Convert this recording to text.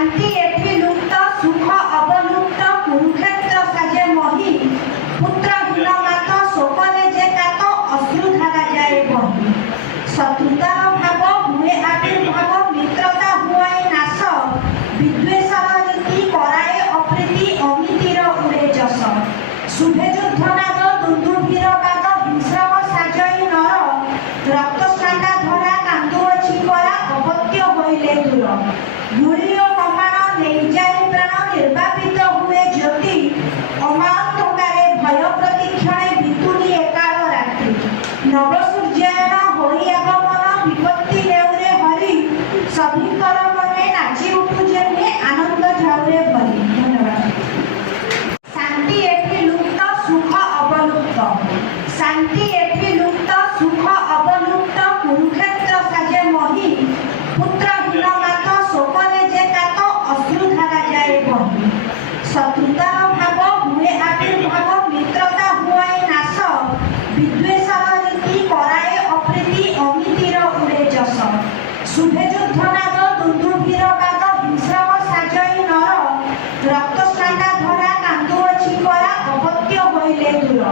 शांति एठी लुप्त सुख अवलुप्त कुरुक्षेत्र साजे मही पुत्र हीन मात शोकले जे कात अश्रु धारा जाए बही शत्रुतार भाव हुए आविर्भाव मित्रता हुए नाश विद्वेषर रीति कराए अप्रीति अमितिर उड़े जस शुभे युद्ध नाद दुंदुभिर बाद विश्राम साजई नर रक्त स्नांडा धरा कांदुअछि परा अवत्य होइले दूर गुलियो कमान नहीं जाए प्राण निर्वापित हुए ज्योति अमांतकारे भय प्रतीक्षणे बितुनी एकाल रात्रि नव सूर्यायन होई आगमन विपत्ति नेउरे हरि सभिकर मने नाची उठु जेने आनंद झाउरे भरी। धन्यवाद। शांति एठी लुप्त सुख अवलुप्त शांति एठी लुप्त सुख अवलुप्त कुरुक्षेत्र साजे मही पुत्र हीन मात शोकले जे कात अश्रु धारा जाए बही शत्रुतार भाव हुए आविर्भाव मित्रता हुए नाश विद्वेषर रीति कराए अप्रीति अमितिर उड़े जस शुभे युद्ध नाद दुंदुभिर बाद विश्राम साजई नर रक्त स्नांडा धरा कांदुअछि परा अवत्य होइले दूर